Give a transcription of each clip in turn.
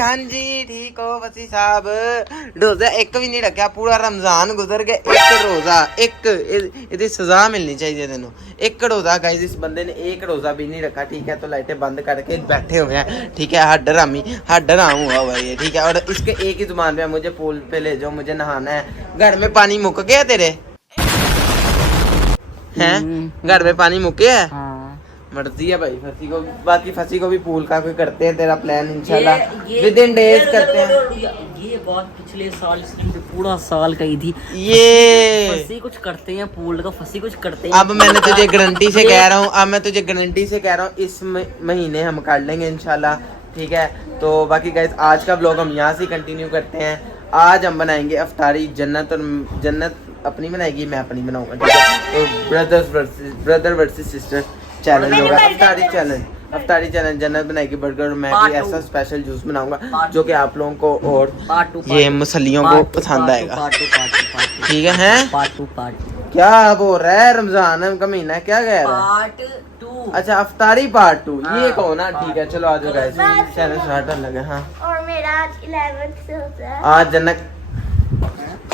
हाँ जी ठीक हो वसी साहब। रोजा एक भी नहीं रखा, पूरा रमजान गुजर गया, एक रोजा एक इहदी सजा मिलनी चाहिए तेनों। एक रोजा गाइस इस बंदे ने एक रोजा भी नहीं रखा, ठीक है। तो लाइटें बंद करके बैठे हुए हैं, ठीक है। हड्ड राम हुआ हुआ ये, ठीक है। और इसके एक ही जुबान पे, मुझे पूल पे ले जाओ, मुझे नहाना है। घर में पानी मुक गया तेरे हैं? घर में पानी मुक गया है? मर्जी है भाई फंसी को, बाकी फंसी को भी पूल का कोई करते हैं। तेरा प्लान इंशाल्लाह विद इन डेज करते हैं। ये बात पिछले साल इसने पूरा साल कही थी, ये फंसी कुछ करते हैं पूल का, फंसी कुछ करते हैं। अब मैंने तुझे गारंटी से कह रहा हूँ, अब मैं तुझे गारंटी से कह रहा हूँ, इस महीने हम कर लेंगे इंशाल्लाह, ठीक है। तो बाकी गाइस आज का ब्लॉग हम यहाँ से कंटिन्यू करते हैं। आज हम बनाएंगे अफ्तारी, जन्नत और जन्नत अपनी बनाएगी, मैं अपनी बनाऊंगा, ठीक है। तो ब्रदर वर्सेस सिस्टर चैलेंज होगा, अफ्तारी चैलेंज। जन्नत बनाएगी बर्गर और मैं भी ऐसा स्पेशल जूस बनाऊंगा जो कि आप लोगों को और ये मुसलियों को पसंद आएगा, ठीक है। हैं क्या बोल रहा है? रमजान का महीना क्या कह रहा है? अच्छा अफ्तारी पार्ट 2 ये कहो ना, ठीक है। चलो आज गाइस चैलेंज स्टार्ट होने लगे। हाँ और मेरा आज 11th से होता है। आज जन्नत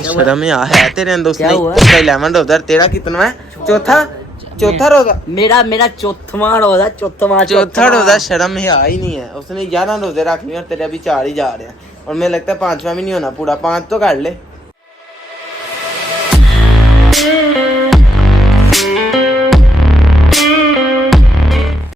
शर्म है तेरे अंदर, उसने उसका 11 रोजा, तेरा कितना है? चौथा रोजा मेरा चौथा रोजा। शर्म है ही नहीं है। उसने 11 रोजे रख लिए और तेरे अभी 4 ही जा रहे हैं, और मुझे लगता है 5वां भी नहीं होना पूरा। 5 तो कर ले।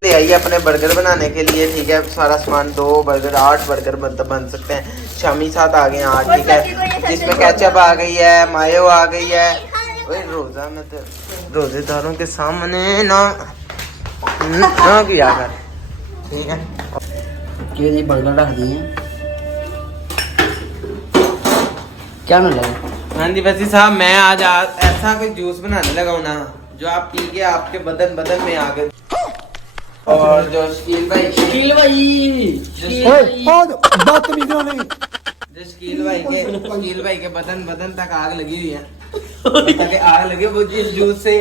ले आइए अपने बर्गर बनाने के लिए, ठीक है। सारा सामान 2 बर्गर 8 बर्गर बन सकते हैं। शामी साथ आ गए हैं आज, ठीक है। जिसमें केचप आ गई है, मायो आ गई है। रोजा में तो रोजेदारों के सामने ना किया कर, ठीक है। ये बर्गर रख दिए, क्या ना लगा? हाँ जी वैसे साहब, मैं आज ऐसा कोई जूस बनाने लगा हूँ ना, जो आप पी के आपके बदन में आ गए। और जो शकील भाई जो शकील भाई के बदन तक आग लगी हुई है, ताकि आग लगे वो इस जूस से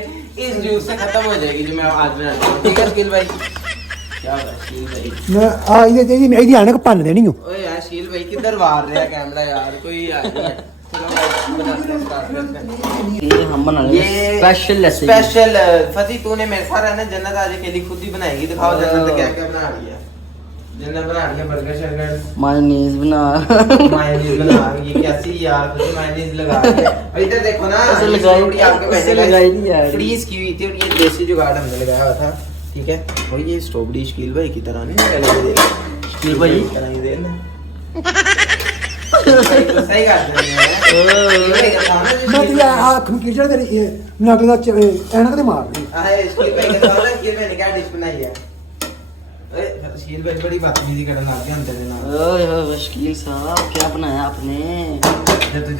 खत्म हो जाएगी जो मैं आज बनाता हूँ, ठीक है। शकील भाई क्या हुआ? शकील भाई मैं आने को पन देनी हूँ। ओए यार शकील भाई किधर वार रहा है कैमरा यार, कोई आ नहीं है। ये हम बना रहे स्पेशल फसी तूने मेरे साथ रहना। जन्नत आज अकेली खुद ही बनाएगी, दिखाओ जन्नत क्या क्या बना रही है। जन्नत बना रही है बर्गर शर्गर, मायोनीज बना ये कैसी यार तुझे मायोनीज लगा रही है। और इधर देखो ना, लगाई नहीं यार, फ्रीज की हुई थी और ये देसी जुगाड़ हमने लगाया हुआ था, ठीक है। और ये स्ट्रॉबेरी शकील भाई की तरह नहीं लगा, शकील भाई की तरह ही देना सही कर मैं आँख में कीचड़ तेरी नक दा ऐनक ते मार दी। शकील भाई के साथ शकील भाई ने क्या डिश बनाई है? शकील भाई बड़ी बदतमीजी करने लग गया तेरे नाल। ओए हो शकील साहब, क्या बनाया आपने?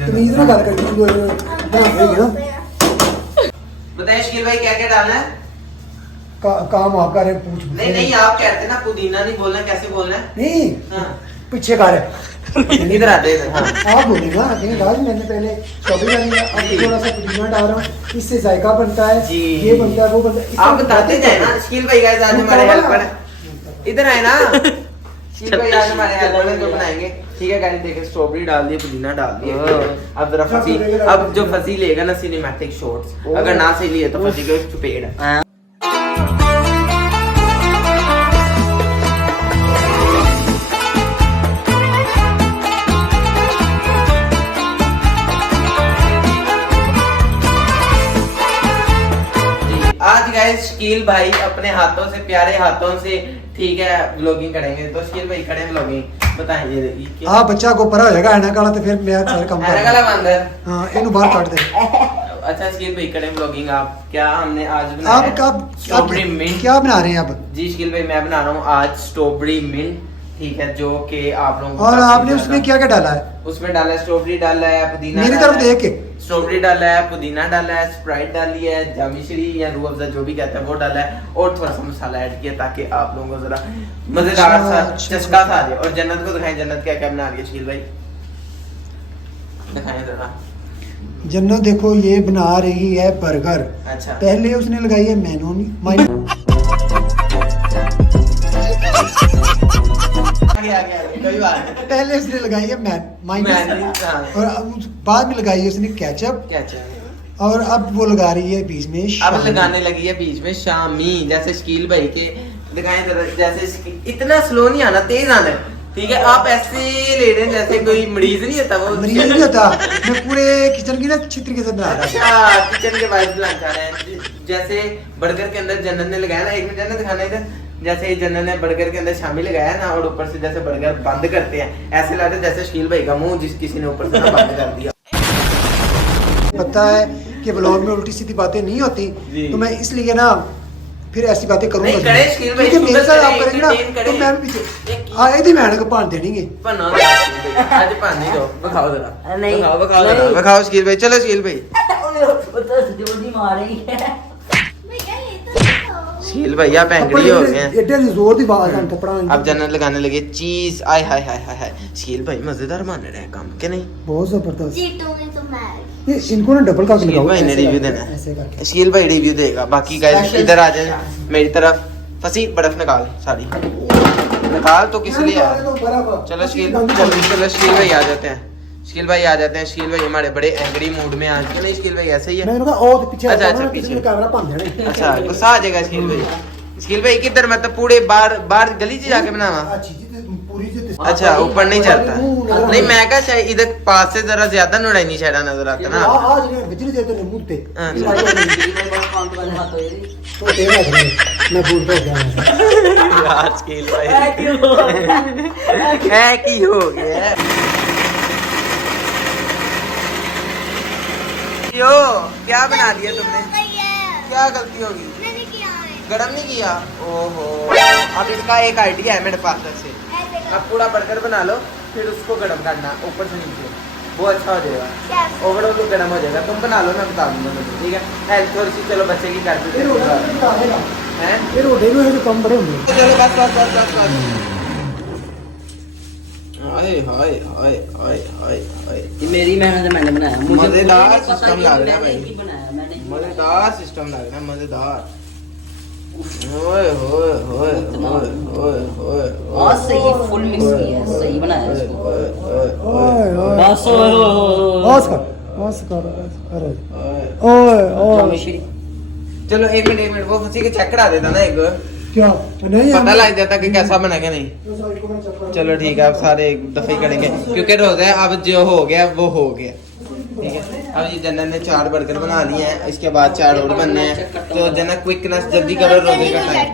तमीज ना गल कर तू ना बताइए शकील भाई क्या क्या डालना है? काम आप कर पूछ। नहीं आप कहते ना पुदीना नहीं बोलना, कैसे बोलना है? नहीं हाँ पीछे कर इधर आते हैं। हाँ आप बोलेगा नहीं गाइस, मैंने पहले स्ट्रॉबेरी डाली है, अब थोड़ा सा पुदीना डाल रहा हूँ, इससे जायका बनता है, ये बनता है वो बनता है। आप बताते जाए ना शकील भाई, गाइस आज हमारे हेल्पर इधर आए ना। शकील भाई आज हमारे हेल्पर हैं जो बनाएंगे, ठीक है। गाइस देखिए स्ट्रॉबेरी डाल दी, पुदीना डाल दिया। अब जरा फसी, अब जो फसी लेगा ना सिनेमैटिक शॉट्स, अगर ना सही लिए तो फसी को चुपेड़ है। आज गाइस शकील भाई अपने हाथों से, प्यारे हाथों से, ठीक है, व्लॉगिंग करेंगे। तो शकील भाई करें व्लॉगिंग, बताइए। हाँ बच्चा को परा हो जाएगा ऐनक वाला, तो फिर मैं सारे काम ऐनक वाला बंद है। हाँ इनु बाहर काट दे। अच्छा शकील भाई करें व्लॉगिंग। आप क्या हमने आज आप बनाया? Strawberry mint. क्या बना रहे हैं आप? जी शकील भाई मैं बना रहा हूँ आज स्ट्रॉबेरी मिंट, ठीक है, जो कि आप लोगों को। और आपने उसमें क्या क्या डाला है? उसमें डाला है स्ट्रॉबेरी, डाला है पुदीना, मेरी तरफ देख के स्ट्रॉबेरी डाला है, पुदीना डाला है, स्प्राइट डाली है, जामिश्री या रूह अफ़ज़ा जो भी कहते हैं वो डाला है, और थोड़ा सा मसाला ऐड किया ताकि आप लोगों को जरा मजेदार सा चस्का सा आ जाए। और जन्नत को दिखाएं, जन्नत क्या क्या बना रही है शकील भाई, दिखाएं जरा। जन्नत देखो ये बना रही है बर्गर। अच्छा पहले उसने लगाई है मेनू कोई बात नहीं। पहले उसने लगाई है माइनस Mayonnaise, हाँ। और अब बाद में लगाई है उसने केचप क्या चाहिए? और अब वो लगा रही है बीच में अब शामी। लगाने लगी है बीच में शामी, जैसे शकील भाई के दिखाएं जरा, जैसे इतना स्लो नहीं आना, तेज आना है, ठीक है। आप ऐसे ले रहे हैं जैसे कोई मरीज नहीं होता, वो मरीज नहीं होता, मैं पूरे किचन की ना अच्छी तरीके से बना रहा था। अच्छा, किचन के वाइब्स लाना चाह रहे हैं। जैसे बर्गर के अंदर जन्नत ने लगाया ना, एक मिनट जन्नत दिखाना इधर, जैसे जन्नत ने बर्गर के अंदर शामी लगाया ना, और ऊपर से जैसे बर्गर बंद करते हैं, ऐसे लगता है जैसे शकील भाई का मुंह जिस किसी ने ऊपर से ना बंद कर दिया। पता है कि ब्लॉग में उल्टी सीधी बातें नहीं होती, जी। तो मैं इसलिए ना फिर ऐसी बातें करूंगा नहीं, करे शकील भाई, क्योंकि मेरे साथ आप शुगर करेंगे ना करे, तो मैं भी पीछे आए थी मैंने को पान दे देंगे। पन्ना दो शकील भाई, आज पानी दो, दिखाओ जरा, नहीं, दिखाओ नहीं। जरा, दिखाओ शकील भाई, चलो शकील भाई। जोड़ी मारेगी। भैया ये तो देखो। शकील भाई आप एंग्री हो गए हैं। एड्डे जोर दी आवाज आन थपड़ा अब जन्नत लगाने लगे चीज, आय हाय हाय हाय हाय। शकील भाई मजेदार मान रहे हैं काम के नहीं? बहुत जबरदस्त। जीतोगे तो मैं। ये इनको ना डबल का शकील भाई ने रिव्यू देना है, ऐसे करके। शकील भाई रिव्यू देगा। बाकी गाइस इधर आ जाए मेरी तरफ। फसी बर्फ निकाल सारी, निकाल तो किस लिए है? चलो शकील, चलो शकील भाई आ जाते हैं, शकील भाई आ जाते हैं। शकील भाई हमारे बड़े एंग्री मूड में आज के नहीं, शकील भाई ऐसे ही है। मैंने कहा ओ पीछे अच्छा, अच्छा अच्छा, अच्छा पीछे। पीछे कैमरा पान देने। अच्छा गुस्सा आ जाएगा शकील भाई। शकील भाई किधर, मतलब पूरे बाहर गली से जाके बनावा? अच्छी जी पूरी जी अच्छा ऊपर नहीं चढ़ता, नहीं मैं कहा शायद इधर पास से जरा ज्यादा नुड़ाई नहीं छेड़ा नजर आता ना। आज ने बिजली देते ने मुंह पे हाँ, तो तेरा है मैं भूल गया। यार शकील भाई है की हो गया यो, क्या बना दिया तुमने? क्या गलती होगी? मैंने किया है गरम नहीं किया? ओहो, अब इसका एक आइडिया है मेरे पास से। ऐसे कर। अब पूरा बर्गर बना लो, फिर उसको गरम करना ऊपर से नीचे, वो अच्छा हो जाएगा। शेफ। ओवरऑल तो गरम हो जाएगा। तुम बना लो, मैं बता दूंगा मुझे, ठीक है। हेल्थ थोड़ी सी चलो बच्चे की कर देते फिर हैं। फिर रोटे में जो कम बड़े होंगे। चलो बस बस बस बस बस। हाय हाय हाय हाय हाय हाय, ये मेरी मेहनत है, मैंने बनाया। मुझे मजेदार मुझे पता सिस्टम कि लग रहा है मैंने भाई। ही बनाया, मैंने ही मजेदार सिस्टम लग रहा है, मजेदार। ओए होए होए होए होए होए। बहुत सही, फुल मिक्स किया है, सही बनाया है इसको। ओए ओए ओए ओए बस ओए ऑस्कर अरे ओए जोमेश्वरी। चलो एक मिनट वो फंसी के चेक करा देता ना एक, क्या नहीं पता लग जाता कि कैसा बना क्या नहीं। चलो ठीक है, अब सारे एक दफे ही करेंगे क्योंकि रोजा है, अब जो हो गया वो हो गया, ठीक है। अब ये जन्नत ने 4 बर्गर बना लिए हैं, इसके बाद 4 और बनने हैं, तो जन्नत क्विकनेस जल्दी करो, रोजे का टाइम।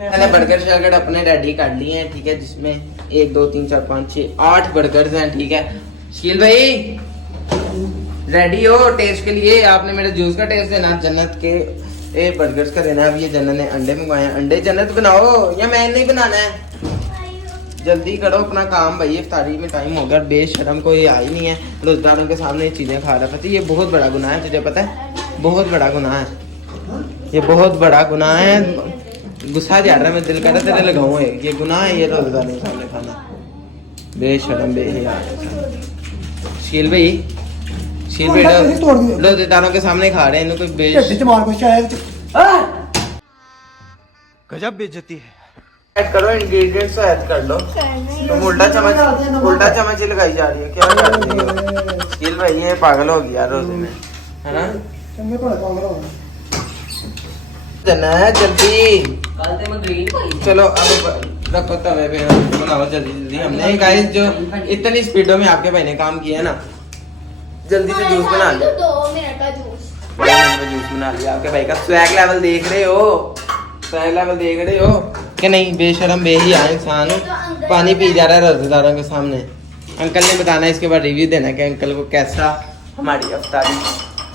मैंने बर्गर शर्गर अपने रेडी कर लिए हैं, ठीक है, जिसमें 1 2 3 4 5 6 8 बर्गर्स हैं, ठीक है। शकील भाई रेडी हो टेस्ट के लिए? आपने मेरे जूस का टेस्ट देना, जन्नत के बर्गर्स का देना। अब ये जन्नत ने अंडे मंगवाए हैं, अंडे जन्नत बनाओ या मैं नहीं बनाना है? जल्दी करो अपना काम भाई, इफ्तारी में टाइम हो गया। बेशरम कोई आ ही नहीं है, रोजगारों के सामने ये चीजें खा रहा है। ये बहुत बड़ा गुनाह है, तुझे पता है? बहुत बड़ा गुनाह है ये, बहुत बड़ा गुनाह है। गुस्सा जा रहा है, मैं दिल कर रहा तेरे लगाऊं, ये गुनाह है ये रोजगारों के सामने खाना। बेशरम बेहिया शील भाई, शील भाई रोजेदारों के सामने खा रहे हैं, इन्हें कोई बेश मार को शायद गजब बेइज्जती है। ऐड करो इंग्रेडिएंट्स, ऐड कर लो। तुम उल्टा चम्मच ही लगाई जा रही है, क्या कर रही हो? शकील भाई ये पागल हो गया रोजे में, है ना? चंगे पड़ा पागल हो जन्नत जल्दी कल ते मैं ग्रीन पाई। चलो अब रखो तवे पे, बनाओ जल्दी जल्दी। हमने गाइस जो इतनी स्पीडों में आपके भाई ने काम किया है ना, जल्दी से जूस बना लिया। 2 मिनट का जूस। 2 मिनट में जूस बना लिया। आपके भाई का स्वैग लेवल देख रहे हो? स्वैग लेवल देख रहे हो कि नहीं? बेशरम बेहिया इंसान पानी पी जा रहा है रोजेदारों के सामने। अंकल ने बताना, इसके बाद रिव्यू देना कि अंकल को कैसा हमारी अफ्तारी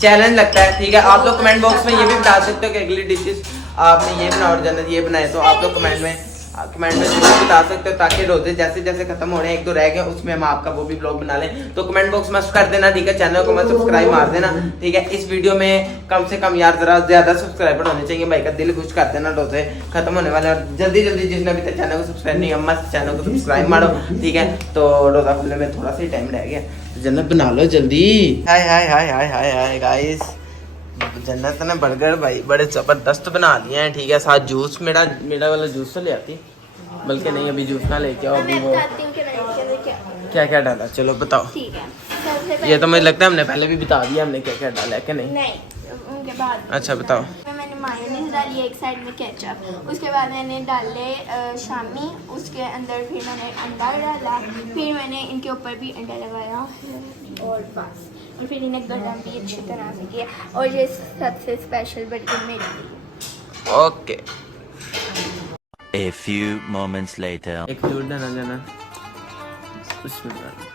चैलेंज लगता है, ठीक है। आप लोग कमेंट बॉक्स में ये भी बता सकते हो कि अगली डिशेस आपने ये बनाओ और जन्नत ये बनाए, तो आप लोग कमेंट में जरूर बता सकते हो, ताकि रोजे जैसे जैसे खत्म हो रहे हैं, 1 2 रह गए, उसमें हम आपका वो भी ब्लॉग बना लें। तो कमेंट बॉक्स मस्ट कर देना, ठीक है। चैनल को मत सब्सक्राइब मार देना, ठीक है। इस वीडियो में कम से कम यार जरा ज्यादा सब्सक्राइबर होने चाहिए, भाई का दिल खुश कर देना। रोजे खत्म होने वाले और जल्दी जल्दी जिसने अभी तक चैनल को सब्सक्राइब नहीं, मस्त चैनल को सब्सक्राइब मारो, ठीक है। तो रोजा खुलने में थोड़ा सा ही टाइम रह गया, जन्नत बना लो जल्दी। हाय हाय हाय हाय हाय हाय गाइस, जन्नत ने बर्गर भाई बड़े जबरदस्त बना लिए हैं, ठीक है। साथ जूस, मेरा वाला जूस तो ले आती, बल्कि नहीं अभी जूस ना लेके आओ, अभी मैं वो बताती हूँ कि मैंने इसके अंदर क्या क्या क्या डाला, चलो बताओ। ठीक है, सबसे पहले ये तो मुझे लगता है हमने पहले भी बता दिया हमने क्या क्या डाला है कि नहीं। नहीं, उनके बाद अच्छा बताओ। मैंने मायोनीज डाली है, एक साइड में केचप, उसके बाद मैंने डाले शामी, उसके अंदर फिर मैंने अंडा डाला, फिर मैंने इनके ऊपर भी अंडा लगाया और बस, और फिर इन्हें गर्म भी अच्छी तरह से किया, और ये सबसे स्पेशल बर्गर मेरे लिए। Okay A few moments later. एक दूर डालना जाना उसमें डाल।